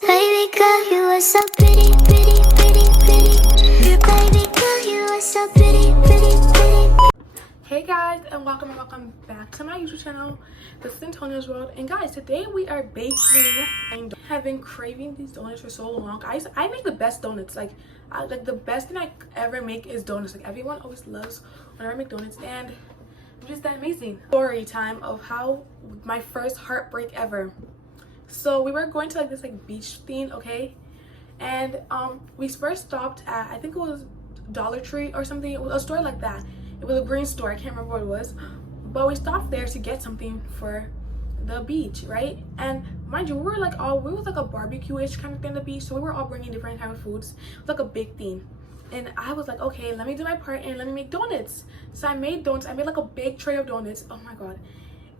Baby girl, you are so pretty, pretty, pretty, pretty. Baby girl, you are so pretty, pretty, pretty. Hey guys, and welcome back to my YouTube channel. This is Antonio's World, and guys, today we are baking. I have been craving these donuts for so long. I make the best donuts. Like the best thing I ever make is donuts. Like everyone always loves whenever I make donuts, and I'm just that amazing. Story time of how my first heartbreak ever. So we were going to like this beach thing, okay, and we first stopped at, I think it was Dollar Tree or something. It was a store like that. It was a green store, I can't remember what it was, but we stopped there to get something for the beach, right? And mind you, we was like a barbecue-ish kind of thing on the beach, so we were all bringing different kind of foods. It was like a big thing, and I was like, okay, let me do my part and let me make donuts. So I made donuts. I made like a big tray of donuts. Oh my god.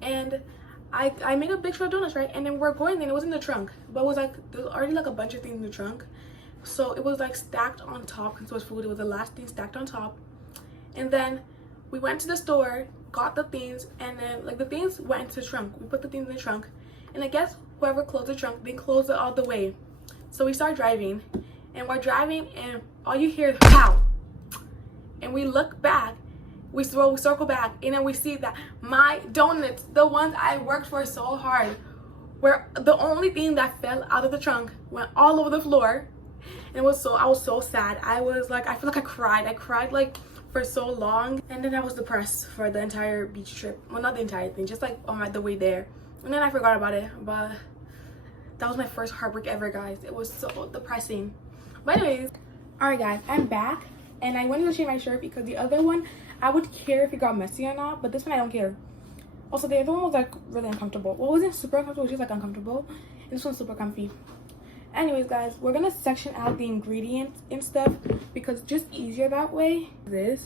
And I made a big tray of donuts, right? And then we're going, and it was in the trunk, but it was like there was already like a bunch of things in the trunk, so it was like stacked on top. Since it was food, it was the last thing stacked on top. And then we went to the store, got the things, and then like the things went into the trunk. We put the things in the trunk, and I guess whoever closed the trunk didn't close it all the way. So we start driving, and we're driving, and all you hear is pow. And we look back, we circle back, and then we see that my donuts, the ones I worked for so hard, were the only thing that fell out of the trunk, went all over the floor. And I was so sad. I was like, I feel like I cried like for so long, and then I was depressed for the entire beach trip. Well, not the entire thing, just like on the way there, and then I forgot about it. But that was my first heartbreak ever, guys. It was so depressing. But anyways, all right guys, I'm back, and I wanted to change my shirt because the other one I would care if it got messy or not, but this one I don't care. Also, the other one was like really uncomfortable. Well, it wasn't super uncomfortable, it was just like uncomfortable, and this one's super comfy. Anyways, guys, we're gonna section out the ingredients and stuff because it's just easier that way. This,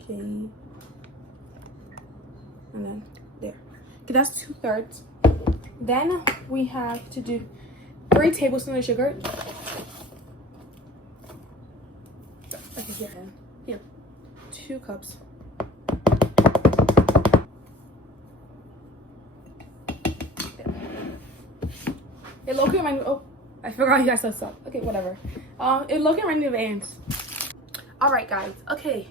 okay, and then there. Okay, that's 2/3. Then we have to do 3 tablespoons of sugar. Okay, here, 2 cups. It low-key reminded me. Oh, I forgot you guys said stuff. Okay, whatever. It low-key reminded me of ants. All right, guys. Okay,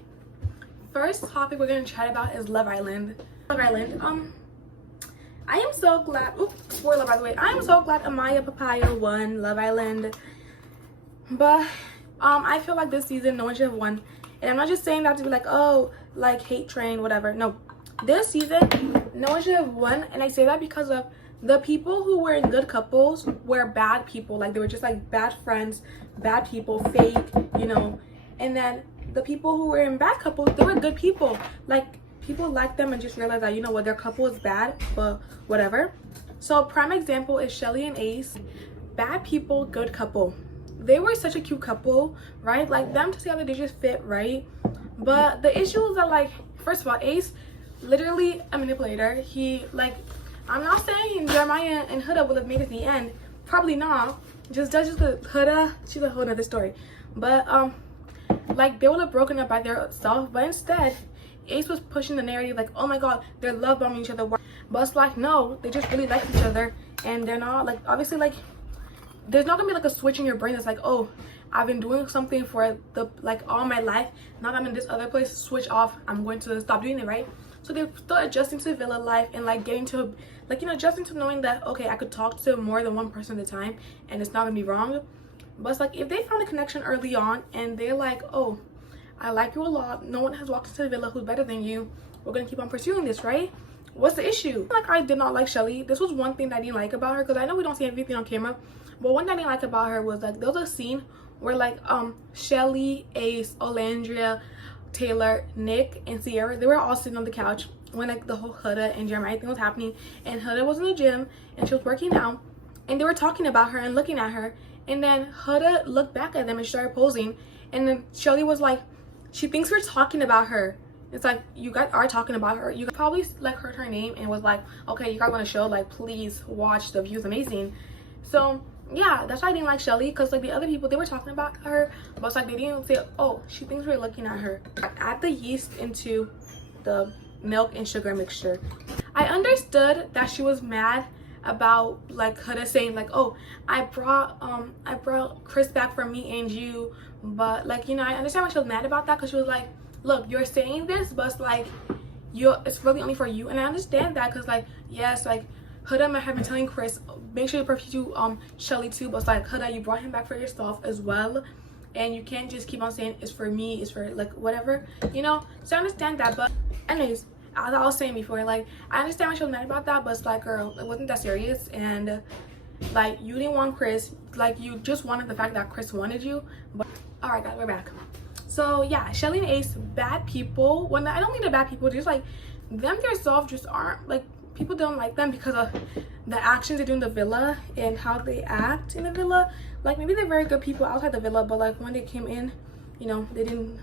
first topic we're gonna chat about is Love Island. Love Island. I am so glad. Oops, spoiler by the way. I am so glad Amaya Papaya won Love Island. But I feel like this season no one should have won. And I'm not just saying that to be like, oh, like hate train, whatever. No, this season no one should have won, and I say that because of the people who were in good couples were bad people. Like they were just like bad friends, bad people, fake, you know. And then the people who were in bad couples, they were good people. Like people liked them and just realized that, you know what, their couple is bad, but whatever. So prime example is Shelly and Ace. Bad people, good couple. They were such a cute couple, right? Like them together, they just fit right. But the issue is that, like, first of all, Ace literally a manipulator. He like, I'm not saying Jeremiah and Huda would have made it to the end. Probably not. Just the Huda, she's a whole nother story. But like they would have broken up by their self. But instead, Ace was pushing the narrative like, oh my god, they're love bombing each other. But it's like, no, they just really like each other, and they're not like, obviously, like there's not gonna be like a switch in your brain that's like, oh, I've been doing something for the like all my life. Now that I'm in this other place, switch off. I'm going to stop doing it, right? So they're still adjusting to villa life and like getting to like, you know, adjusting to knowing that, okay, I could talk to more than one person at a time and it's not gonna be wrong. But it's like if they found a connection early on and they're like, oh, I like you a lot, no one has walked into the villa who's better than you, we're gonna keep on pursuing this, right? What's the issue? Like, I did not like Shelly. This was one thing that I didn't like about her, because I know we don't see everything on camera, but one thing I didn't like about her was like there was a scene where like Shelly, Ace, Olandria, Taylor, Nick, and Sierra, they were all sitting on the couch when like the whole Huda and Jeremiah thing was happening, and Huda was in the gym and she was working out, and they were talking about her and looking at her, and then Huda looked back at them and started posing, and then Shelly was like, she thinks we're talking about her. It's like, you guys are talking about her. You probably like heard her name and was like, okay, you guys want to show, like, please watch, the view's amazing. So yeah, that's why I didn't like Shelly, because like the other people, they were talking about her, but it's like they didn't say, oh, she thinks we're looking at her. Add the yeast into the milk and sugar mixture. I understood that she was mad about like Huda saying like, oh, I brought Chris back for me and you, but like, you know, I understand why she was mad about that, because she was like, look, you're saying this, but it's like it's really only for you. And I understand that, because like, yes, like Huda might have been telling Chris, make sure you pursue Shelly too, but it's like, Huda, you brought him back for yourself as well, and you can't just keep on saying it's for me, it's for like whatever, you know. So I understand that. But anyways, as I was saying before, like, I understand why she was mad about that, but it's like, girl, it wasn't that serious. And like, you didn't want Chris, like, you just wanted the fact that Chris wanted you. But all right, guys, we're back. So yeah, Shelly and Ace, bad people. When I don't mean they're bad people, just like them themselves just aren't, like, people don't like them because of the actions they do in the villa and how they act in the villa. Like, maybe they're very good people outside the villa, but like when they came in, you know, they didn't.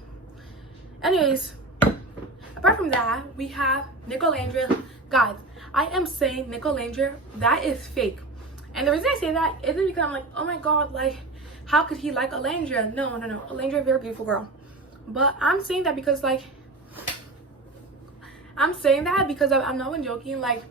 Anyways, apart from that, we have Nicolandra. Guys, I am saying Nicolandra, that is fake. And the reason I say that isn't because I'm like, oh my god, like, how could he like Alandra? No. Alandra, very beautiful girl. But I'm saying that because, like, I'm not even joking. Like,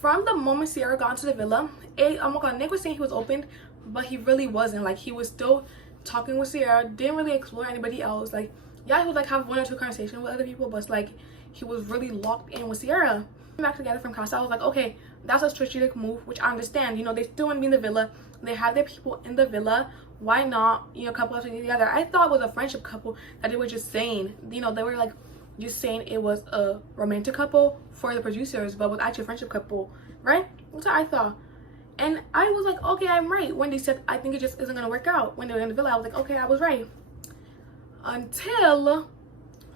from the moment Sierra got into the villa, oh my god, Nick was saying he was open, but he really wasn't. Like, he was still talking with Sierra, didn't really explore anybody else. Like, yeah, he would like have one or two conversations with other people, but it's like he was really locked in with Sierra. Back together from Casa, I was like, okay, that's a strategic move, which I understand. You know, they still want to be in the villa, they have their people in the villa, why not, you know, couple up together. I thought it was a friendship couple that they were just saying, you know, they were like just saying it was a romantic couple for the producers, but was actually a friendship couple, right? That's what I thought. And I was like, okay, I'm right. When they said I think it just isn't gonna work out when they were in the villa, I was like, okay, I was right. Until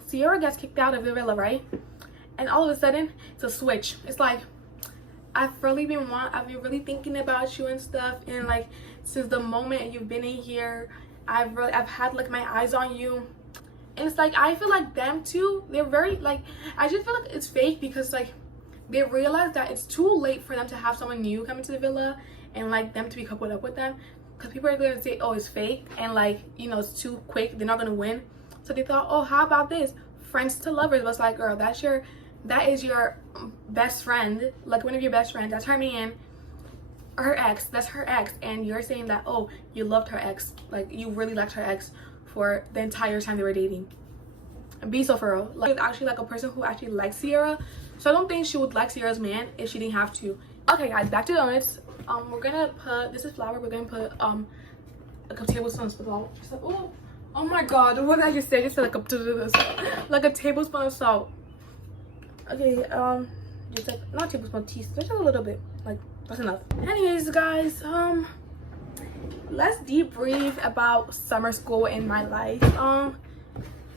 Sierra gets kicked out of the villa, right? And all of a sudden it's a switch. It's like, I've been really thinking about you and stuff, and like since the moment you've been in here, I've had like my eyes on you. And it's like, I feel like them too, they're very like, I just feel like it's fake, because like they realize that it's too late for them to have someone new come into the villa and like them to be coupled up with them, because people are going to say, oh, it's fake, and like, you know, it's too quick, they're not going to win. So they thought, oh, how about this, friends to lovers? But it's like, girl, that is your best friend, like one of your best friends, that's her man, her ex, that's her ex, and you're saying that, oh, you loved her ex, like you really liked her ex for the entire time they were dating. Be so for real. Like, it's actually like a person who actually likes Sierra, so I don't think she would like Sierra's man if she didn't have to. Okay guys, back to donuts. We're gonna put, this is flour, we're gonna put a couple tablespoons of salt. Oh my god, what did I just say? I just said like a tablespoon of salt. Okay, just like not tablespoon, teaspoon, just a little bit, like that's enough. Anyways guys, let's debrief about summer school in my life.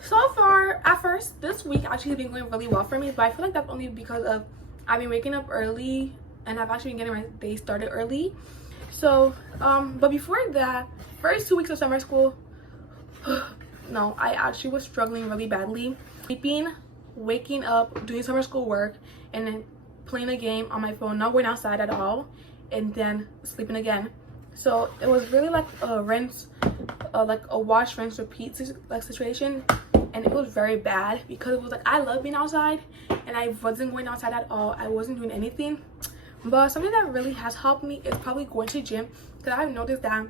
So far, at first, this week actually has been going really well for me, but I feel like that's only because of I've been waking up early and I've actually been getting my day started early. So but before that, first 2 weeks of summer school, no, I actually was struggling really badly. Sleeping, waking up, doing summer school work, and then playing a game on my phone, not going outside at all, and then sleeping again. So it was really like a rinse, like a wash, rinse, repeat like situation, and it was very bad because it was like I love being outside and I wasn't going outside at all. I wasn't doing anything. But something that really has helped me is probably going to the gym, because I've noticed that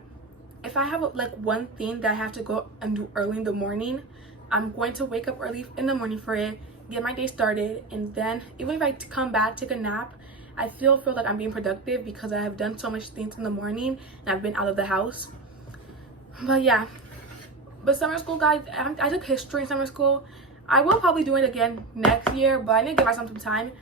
if I have like one thing that I have to go and do early in the morning, I'm going to wake up early in the morning for it, get my day started, and then even if I come back, take a nap, I feel like I'm being productive because I have done so much things in the morning and I've been out of the house. But yeah, but summer school, guys, I took history in summer school. I will probably do it again next year, but I need to give myself some time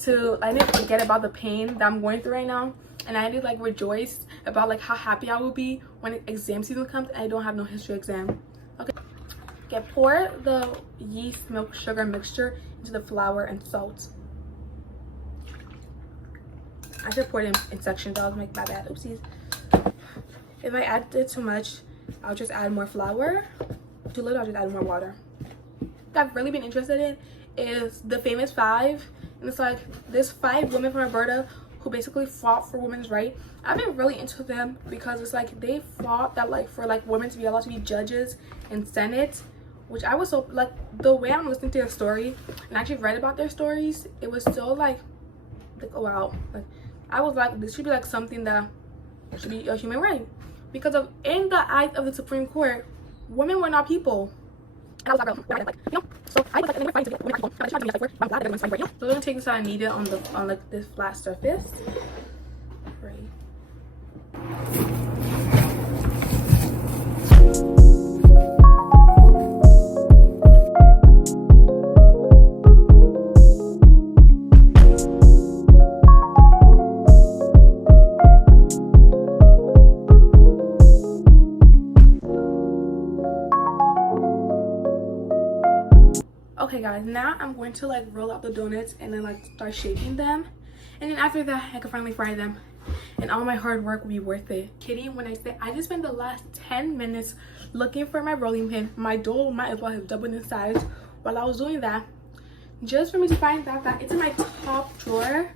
to, I need to forget about the pain that I'm going through right now, and I need to like rejoice about like how happy I will be when exam season comes and I don't have no history exam. Okay, pour the yeast, milk, sugar mixture into the flour and salt. I should pour it in sections. I was making my bad. Oopsies. If I added too much, I'll just add more flour. Too little, I'll just add more water. What I've really been interested in is the famous five. And it's like this 5 women from Alberta who basically fought for women's right. I've been really into them because it's like they fought that like for like women to be allowed to be judges in Senate, which I was so like, the way I'm listening to their story and I actually read about their stories, it was so like oh wow, like I was like, this should be like something that should be a human right, because of in the eyes of the Supreme Court, women were not people. And I was like, so I was like, fighting to get women are people. But I'm not I'm glad that everyone's fighting for it, So we're gonna take this out and knead it on like this flat surface. Right. Okay guys, now I'm going to like roll out the donuts and then like start shaping them, and then after that I can finally fry them and all my hard work will be worth it. Kidding when I say I just spent the last 10 minutes looking for my rolling pin. My dough might as well have doubled in size while I was doing that, just for me to find out that it's in my top drawer,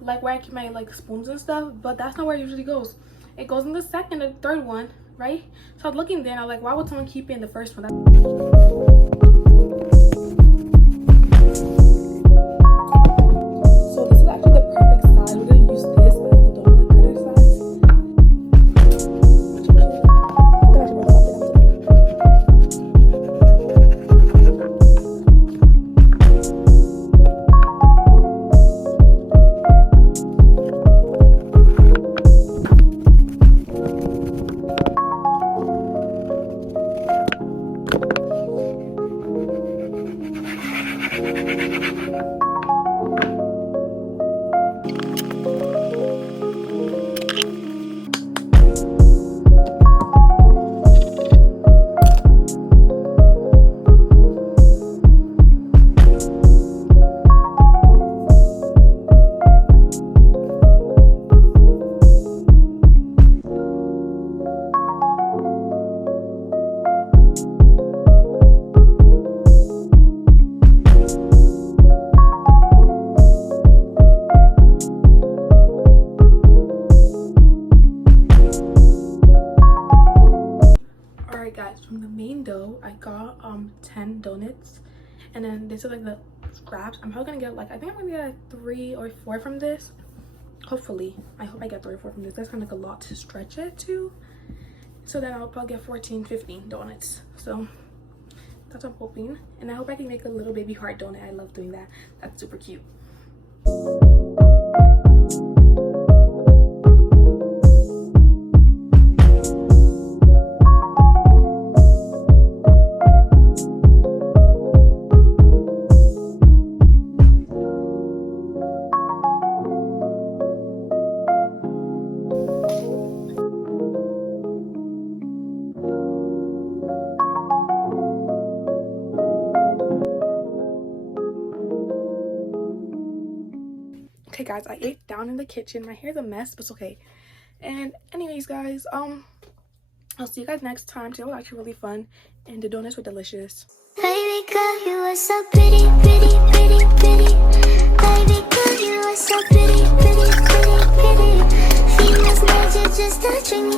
like where I keep my like spoons and stuff, but that's not where it usually goes. It goes in the second or third one, right? So I was looking there and I was like, why would someone keep it in the first one? So this is actually the perfect size. We're gonna use this as the donut cutter size. Guys, from the main dough I got 10 donuts, and then this is like the scraps. I'm probably gonna get like, I think I'm gonna get like 3 or 4 from this, hopefully. I hope I get 3 or 4 from this. That's kind of like a lot to stretch it to, so then I'll probably get 14-15 donuts. So that's what I'm hoping, and I hope I can make a little baby heart donut. I love doing that. That's super cute. Okay guys, I ate down in the kitchen. My hair's a mess, but it's okay. And anyways guys, I'll see you guys next time. Today was actually really fun and the donuts were delicious. Baby girl, you are so pretty, pretty, pretty, pretty. Baby girl, you are so pretty, pretty, pretty, pretty. Feels like you're just touching me,